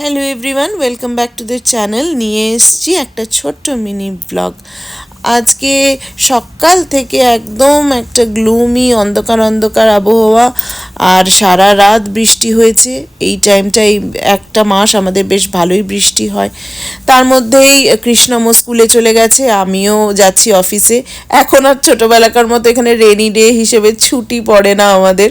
Hello everyone welcome back to the channel নিয়ে এসেছি একটা ছোট্ট মিনি ব্লগ আজকে সকাল থেকে একদম একটা গ্লুমি অন্ধকার অন্ধকার আবহাওয়া, আর সারা রাত বৃষ্টি হয়েছে। এই টাইমটাই একটা মাস আমাদের বেশ ভালোই বৃষ্টি হয়। তার মধ্যেই কৃষ্ণম স্কুলে চলে গেছে, আমিও যাচ্ছি অফিসে এখন আর ছোটোবেলাকার মতো এখানে রেনি ডে হিসেবে ছুটি পড়ে না আমাদের।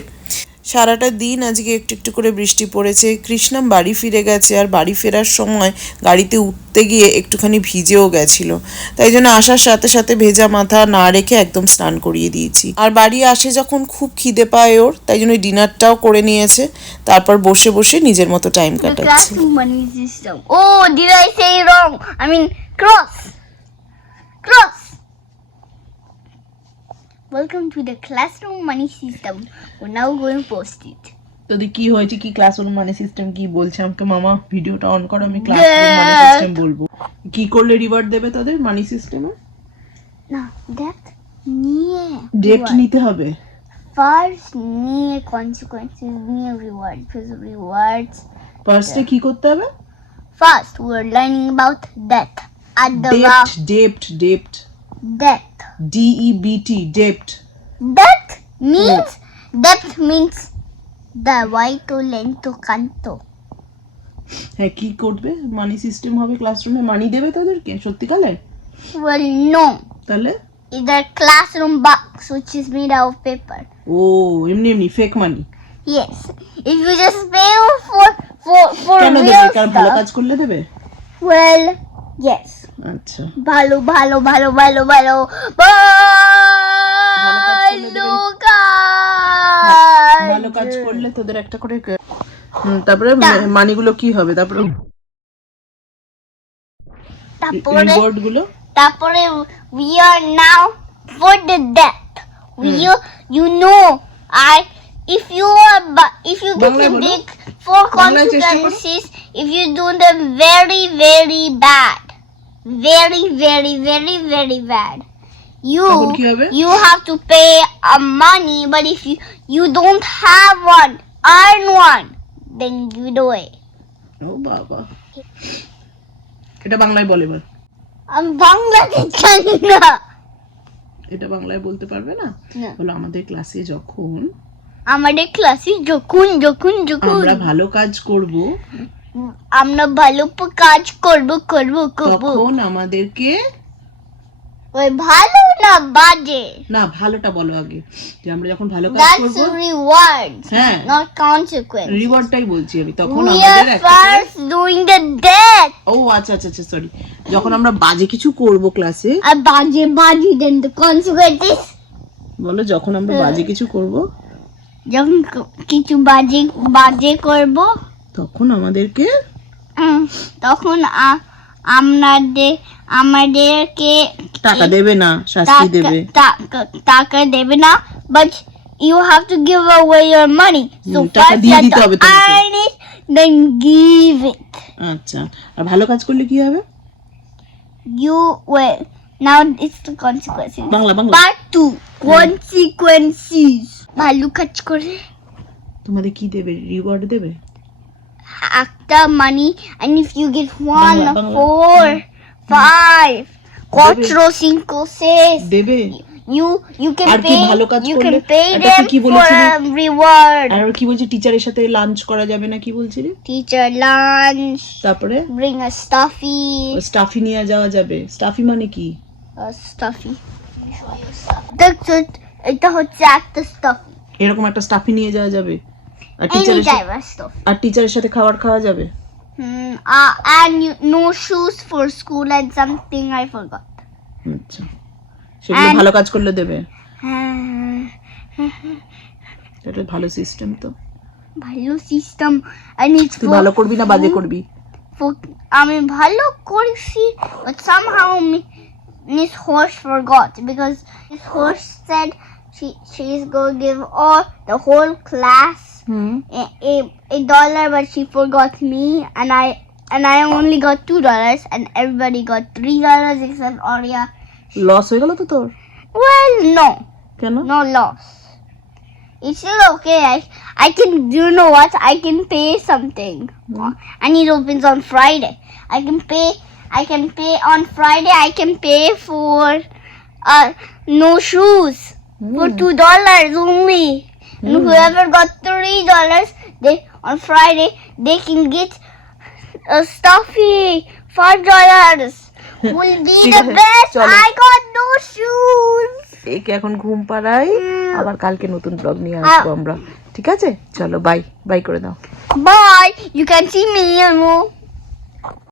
সারাটা দিন আজকে একটু একটু করে বৃষ্টি পড়েছে কৃষ্ণাম বাড়ি ফিরে গেছে আর বাড়ি ফেরার সময় গাড়িতে উঠতে গিয়ে একটুখানি ভিজেও গেছিল তাই জন্য আসার সাথে সাথে ভেজা মাথা না রেখে একদম স্নান করিয়ে দিয়েছি আর বাড়ি আসে যখন খুব খিদে পায় ওর তাই জন্য ডিনারটাও করে নিয়েছে তারপর বসে বসে নিজের মতো টাইম কাটাচ্ছে. Oh, did I say wrong? I mean, cross. Cross. Welcome to the classroom money system. We're now going to post it. তোদের কি হয়েছে কি ক্লাসরুম মানে সিস্টেম কি বলছে আমাকে মামা ভিডিওটা অন করো আমি ক্লাসরুম মানে সিস্টেম বলব কি করলে রিওয়ার্ড দেবে তোদের মানি সিস্টেমে Now, that near ডেপ্ট নিতে হবে first near consequences, near reward. Because rewards. ফার্স্টে কি করতে হবে First, we're learning about death. At the depth depth depth death. D E B T depth Death means depth means the to lento canto. হ্যাঁ কি করবে মানি system হবে ক্লাসরুমে মানি দেবে তোদেরকে সত্যিকালে Well, no. তাহলে a classroom box which is made out of paper. ও এমনি এমনি fake money Yes. If you just pay for for for কেন দেবে কারণ ভালো. কাজ করলে দেবে Well, yes. আচ্ছা balo. ভালো Balo, কাজ করলে ভালো কাজ করলে তোদের একটা করে তারপরে মানিগুলো কি হবে তারপরে তারপরে গুলো তারপরে we are now for the death. You you know I if you are if you get a big for বাংলায় consequences if you do them very very bad very very very very bad you you have to pay a money but if you you don't have one earn one then give it away ও বাবা এটা বাংলায় বলে এবার আমি বাংলাতে জানি না এটা বাংলায় বলতে পারবে না না। বলো আমাদের ক্লাসে যখন আমাদের ক্লাসে যখন যখন যখন আমরা ভালো কাজ করব আমরা ভালো কাজ করব করব করব। তখন আমাদেরকে ওই ভালো না বাজে? না ভালোটা বলো আগে। যে আমরা যখন ভালো কাজ করব দ্যাটস রিওয়ার্ড হ্যাঁ। নট কনসিকুয়েন্স রিওয়ার্ডটাই বলছি আমি তখন আমাদের একটা ফার্স্ট ডুইং দ্য ডেথ ও আচ্ছা আচ্ছা আচ্ছা সরি যখন আমরা বাজে কিছু করব ক্লাসে আর বাজে বাজে দেন দ্য কনসিকুয়েন্সেস বলো যখন আমরা বাজে কিছু করব যখন কিছু বাজে বাজে করব তখন আমাদেরকে তখন আমাদের আমাদেরকে টাকা দেবে না শাস্তি দেবে। টাকা দেবে না but you have to give away your money so টাকা দিয়ে দিতে হবে তোমাকে। দেন গিভ ইট আচ্ছা আর ভালো কাজ করলে কি হবে? You well now it's the consequences Bangla Bangla. Part 2 consequences ভালো কাজ করে। তোমাদের কি দেবে? রিওয়ার্ড দেবে? একটা মানি and if you get one Bangla. four five cuatro cinco seis দেবে you you can আর কি pay ভালো কাজ you করলে? can pay একটা them তুই কি for বলেছিলি? a reward আর কি বলছি টিচারের সাথে লাঞ্চ করা যাবে না কি বলছিলি teacher lunch তারপরে bring a stuffy স্টাফি নিয়ে যাওয়া যাবে স্টাফি মানে কি a stuffy that's it এটা হচ্ছে একটা stuffy এরকম একটা স্টাফি নিয়ে যাওয়া যাবে আর টিচারের সাথে খাবার খাওয়া যাবে? ভালো কাজ করলে দেবে। ভালো সিস্টেম তো। ভালো তুই ভালো করবি না বাজে করবি? আমি ভালো করছি somehow miss horse forgot because horse said she she's going to give all the whole class hmm a, a, a dollar but she forgot me and I and I only got two dollars and everybody got three dollars except Arya. Loss হয়ে গেল তো তোর Well, no, কেন no loss. It's still okay. I I can. Do you know what? I can pay something. And it opens on Friday. I can pay. I can pay on Friday. I can pay for uh no shoes For two dollars only. And whoever got three dollars, they on Friday they can get a stuffy five dollars. Will be ঠিক the আছে, best. চলো। I got no shoes. একে এখন ঘুম পাড়াই। আবার কালকে নতুন ব্লগ নিয়ে আসব আমরা ঠিক আছে চলো বাই বাই করে দাও Bye. You can see me. Anu.